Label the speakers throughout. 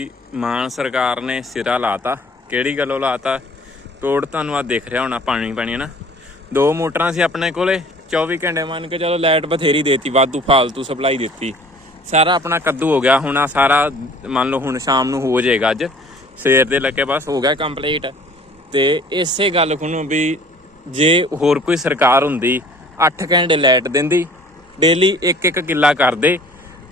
Speaker 1: ਮਾਨ ਸਰਕਾਰ ਨੇ ਸਿਰਾ ਲਾਤਾ। ਕਿਹੜੀ ਗੱਲੋਂ ਲਾਤਾ? ਤੋੜ ਤੁਹਾਨੂੰ ਆ ਦਿਖ ਰਿਹਾ ਹੋਣਾ, ਪਾਣੀ ਪਾਣੀ ਨਾ ਦੋ ਮੋਟਰਾਂ ਸੀ ਆਪਣੇ ਕੋਲੇ 24 ਘੰਟੇ ਮੰਨ ਕੇ ਚਲੋ ਲਾਈਟ ਬਥੇਰੀ ਦੇਤੀ, ਵਾਧੂ ਫਾਲਤੂ ਸਪਲਾਈ ਦਿੱਤੀ। ਸਾਰਾ ਆਪਣਾ ਕੱਦੂ ਹੋ ਗਿਆ, ਹੁਣ ਆ ਸਾਰਾ ਮੰਨ ਲਓ ਹੁਣ ਸ਼ਾਮ ਨੂੰ ਹੋ ਜਾਏਗਾ ਅੱਜ, ਸਵੇਰ ਦੇ ਲੱਗੇ ਬਸ ਹੋ ਗਿਆ ਕੰਪਲੀਟ ਤੇ ਇਸੇ ਗੱਲ ਨੂੰ ਵੀ ਜੇ ਹੋਰ ਕੋਈ ਸਰਕਾਰ ਹੁੰਦੀ 8 ਘੰਟੇ ਲਾਈਟ ਦਿੰਦੀ, ਡੇਲੀ ਇੱਕ ਇੱਕ ਕਿੱਲਾ ਕਰਦੇ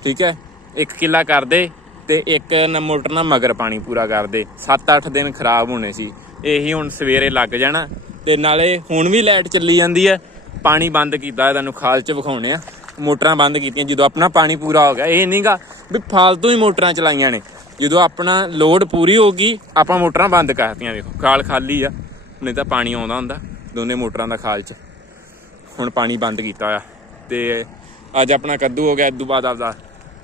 Speaker 1: ਠੀਕ ਹੈ? ਇੱਕ ਕਿੱਲਾ ਕਰਦੇ ਤੇ ਇੱਕ ਨਾ ਮੋਟਰ ਨਾਲ ਮਗਰ ਪਾਣੀ ਪੂਰਾ ਕਰਦੇ। 7-8 ਦਿਨ ਖਰਾਬ ਹੋਣੇ ਸੀ। ਇਹੀ ਹੁਣ ਸਵੇਰੇ ਲੱਗ ਜਾਣਾ। ਤੇ ਨਾਲੇ ਹੁਣ ਵੀ ਲਾਈਟ ਚੱਲੀ ਜਾਂਦੀ ਹੈ ਪਾਣੀ ਬੰਦ ਕੀਤਾ ਤੁਹਾਨੂੰ ਖਾਲ ਚ ਵਿਖਾਉਣੇ ਆ। ਮੋਟਰਾਂ ਬੰਦ ਕੀਤੀਆਂ। ਜਦੋਂ ਆਪਣਾ ਪਾਣੀ ਪੂਰਾ ਹੋ ਗਿਆ, ਇਹ ਨਹੀਂਗਾ ਵੀ ਫਾਲਤੂ ਹੀ ਮੋਟਰਾਂ ਚਲਾਈਆਂ ਨੇ। ਜਦੋਂ ਆਪਣਾ ਲੋਡ ਪੂਰੀ ਹੋ ਗਈ, ਆਪਾਂ ਮੋਟਰਾਂ ਬੰਦ ਕਰਤੀਆਂ। ਵੇਖੋ ਖਾਲ ਖਾਲੀ ਆ। ਨਹੀਂ ਤਾਂ ਪਾਣੀ ਆਉਂਦਾ ਹੁੰਦਾ ਦੋਨੇ ਮੋਟਰਾਂ ਦਾ ਖਾਲ ਚ। ਹੁਣ ਪਾਣੀ ਬੰਦ ਕੀਤਾ ਆ ਤੇ ਅੱਜ ਆਪਣਾ ਕੱਦੂ ਹੋ ਗਿਆ। ਇਦੋਂ ਬਾਅਦ ਆਪਦਾ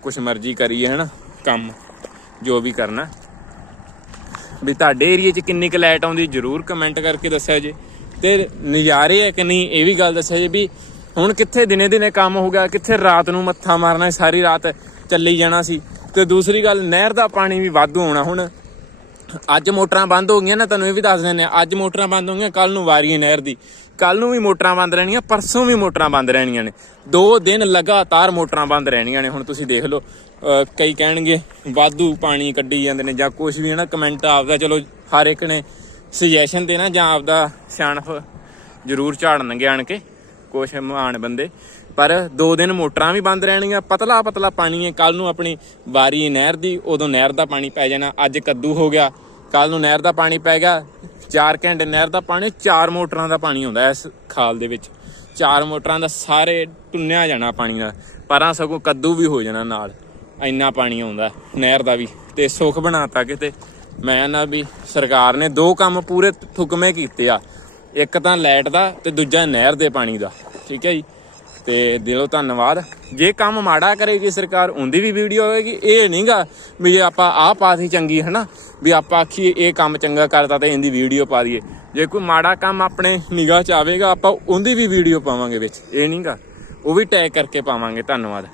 Speaker 1: ਕੁਛ ਮਰਜ਼ੀ ਕਰੀਏ, ਹਨਾ? ਕੰਮ, ਜੋ ਵੀ ਕਰਨਾ। ਵੀ ਤੁਹਾਡੇ ਏਰੀਆ 'ਚ ਕਿੰਨੀ ਕੁ ਲਾਈਟ ਆਉਂਦੀ, ਜਰੂਰ ਕਮੈਂਟ ਕਰਕੇ ਦੱਸਿਆ ਜੇ। ਤੇ ਨਜ਼ਾਰੇ ਹੈ ਕਿ ਨਹੀਂ, ਇਹ ਵੀ ਗੱਲ ਦੱਸਿਆ ਜੇ ਵੀ ਹੁਣ ਕਿੱਥੇ ਦਿਨੇ ਦਿਨੇ ਕੰਮ ਹੋ ਗਿਆ, ਕਿੱਥੇ ਰਾਤ ਨੂੰ ਮੱਥਾ ਮਾਰਨਾ, ਸਾਰੀ ਰਾਤ ਚੱਲੀ ਜਾਣਾ ਸੀ। ਤੇ ਦੂਸਰੀ ਗੱਲ, ਨਹਿਰ ਦਾ ਪਾਣੀ ਵੀ ਵਾਧੂ ਆਉਣਾ ਹੁਣ। ਅੱਜ ਮੋਟਰਾਂ ਬੰਦ ਹੋ ਗਈਆਂ, ਨਾ ਤੁਹਾਨੂੰ ਇਹ ਵੀ ਦੱਸ ਦਿੰਦੇ ਆ ਅੱਜ ਮੋਟਰਾਂ ਬੰਦ ਹੋ ਗਈਆਂ ਕੱਲ ਨੂੰ ਵਾਰੀ ਨਹਿਰ ਦੀ। ਕੱਲ ਨੂੰ ਵੀ ਮੋਟਰਾਂ ਬੰਦ ਰਹਿਣੀਆਂ, ਪਰਸੋਂ ਵੀ ਮੋਟਰਾਂ ਬੰਦ ਰਹਿਣੀਆਂ ਨੇ। ਦੋ ਦਿਨ ਲਗਾਤਾਰ ਮੋਟਰਾਂ ਬੰਦ ਰਹਿਣੀਆਂ ਨੇ, ਹੁਣ ਤੁਸੀਂ ਦੇਖ ਲਓ ਕਈ ਕਹਿਣਗੇ, ਵਾਧੂ ਪਾਣੀ ਕੱਢੀ ਜਾਂਦੇ ਨੇ ਜਾਂ ਕੁਝ ਵੀ ਹੈ ਨਾ ਕਮੈਂਟ ਆਪਦਾ, ਚਲੋ, ਹਰ ਇੱਕ ਨੇ ਸੁਜੈਸ਼ਨ ਦੇਣਾ ਜਾਂ ਆਪਦਾ ਸਿਆਣਪ ਜ਼ਰੂਰ ਝਾੜਨਗੇ ਆਣ ਕੇ। ਕੁਛ ਮਹਾਨ ਬੰਦੇ। ਪਰ ਦੋ ਦਿਨ ਮੋਟਰਾਂ ਵੀ ਬੰਦ ਰਹਿਣਗੀਆਂ ਪਤਲਾ ਪਤਲਾ ਪਾਣੀ ਹੈ। ਕੱਲ ਨੂੰ ਆਪਣੀ ਵਾਰੀ ਨਹਿਰ ਦੀ, ਉਦੋਂ ਨਹਿਰ ਦਾ ਪਾਣੀ ਪੈ ਜਾਣਾ। ਅੱਜ ਕੱਦੂ ਹੋ ਗਿਆ। ਕੱਲ ਨੂੰ ਨਹਿਰ ਦਾ ਪਾਣੀ ਪੈ ਗਿਆ। 4 ਘੰਟੇ ਨਹਿਰ ਦਾ ਪਾਣੀ, ਚਾਰ ਮੋਟਰਾਂ ਦਾ ਪਾਣੀ ਆਉਂਦਾ ਇਸ ਖਾਲ ਦੇ ਵਿੱਚ। ਚਾਰ ਮੋਟਰਾਂ ਦਾ ਸਾਰੇ ਟੁੰਨਿਆ ਜਾਣਾ ਪਾਣੀ ਦਾ। ਪਰਾਂ ਸਗੋਂ ਕੱਦੂ ਵੀ ਹੋ ਜਾਣਾ ਨਾਲ। ਇੰਨਾ ਪਾਣੀ ਆਉਂਦਾ ਨਹਿਰ ਦਾ ਵੀ। ਤੇ ਸੁੱਖ ਬਣਾਤਾ ਕਿਤੇ। ਮੈਂ ਨਾ ਵੀ ਸਰਕਾਰ ਨੇ ਦੋ ਕੰਮ ਪੂਰੇ ਠੁਕਮੇ ਕੀਤੇ ਆ। ਇੱਕ ਤਾਂ ਲਾਈਟ ਦਾ ਤੇ ਦੂਜਾ ਨਹਿਰ ਦੇ ਪਾਣੀ ਦਾ। ਠੀਕ ਹੈ ਜੀ? ਤੇ ਦਿਲੋਂ ਧੰਨਵਾਦ। ਜੇ ਕੰਮ ਮਾੜਾ ਕਰੇਗੀ ਸਰਕਾਰ, ਉਹਦੀ ਵੀ ਵੀਡੀਓ ਹੋਏਗੀ। ਇਹ ਨਹੀਂਗਾ ਵੀ ਜੇ ਆਪਾਂ ਆਹ ਪਾਤੀ ਚੰਗੀ ਹੈ ਨਾ ਵੀ ਆਪਾਂ ਆਖੀਏ ਇਹ ਕੰਮ ਚੰਗਾ ਕਰਦਾ ਤੇ ਇਹਦੀ ਵੀਡੀਓ ਪਾ ਦਈਏ। ਜੇ ਕੋਈ ਮਾੜਾ ਕੰਮ ਆਪਣੇ ਨਿਗਾਹ ਚ ਆਵੇਗਾ, ਆਪਾਂ ਉਹਦੀ ਵੀ ਵੀਡੀਓ ਪਾਵਾਂਗੇ ਵਿੱਚ। ਇਹ ਨਹੀਂਗਾ ਉਹ ਵੀ ਟੈਗ ਕਰਕੇ ਪਾਵਾਂਗੇ। ਧੰਨਵਾਦ।